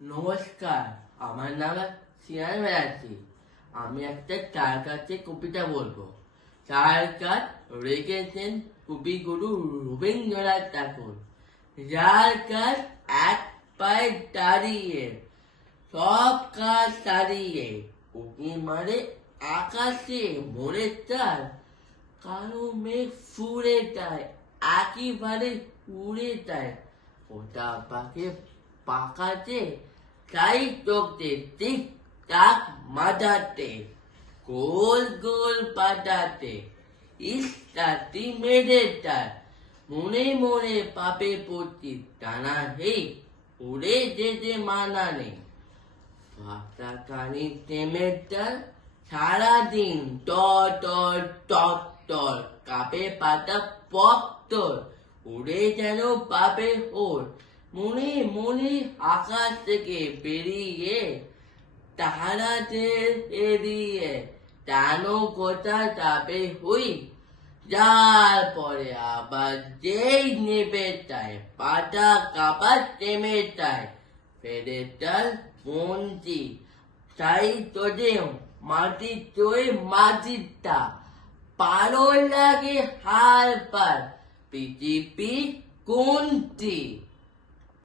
নমস্কার, আমার নাম সিয়ান ব্যানার্জি। আমি একটা চার কাজের কবিতা বলবো। চার কাজ রেখেছেন কবিগুরু রবীন্দ্রনাথ ঠাকুর। যার কাজ এক পায়ে দাঁড়িয়ে, সব কাজ দাঁড়িয়ে, উকি মারে আকাশে মরে চার, কালো মেঘ ফুরে যায়, একেবারে উড়ে যায়। ওটা পাকে পাকাতে তাই চোখে টিক টাক মাজাতে, গোল গোল পাঠাতে, ইস্তাটি মেরে যায়। মনে মনে পাপে পড়ছি টানা হেই, উড়ে যেতে মানা নেই। পাতা কানি থেমে যায়, সারাদিন টর টর টর টর, কাপে পাতা পক টর, উড়ে যেন পাপে ওর। মনে মনে আকাশ থেকে বেরিয়ে, তারাদের এড়িয়ে, টান গোটা যাবে হই। যার পরে আবার যেই নেবে যায়, পাতা কাবার থেমে যায়। ফেরে তার মন্ত্রী তাই তোদের মাটি চয়ে মাটিটা, পারো লাগে হার পার, পৃথিবী কোনটি।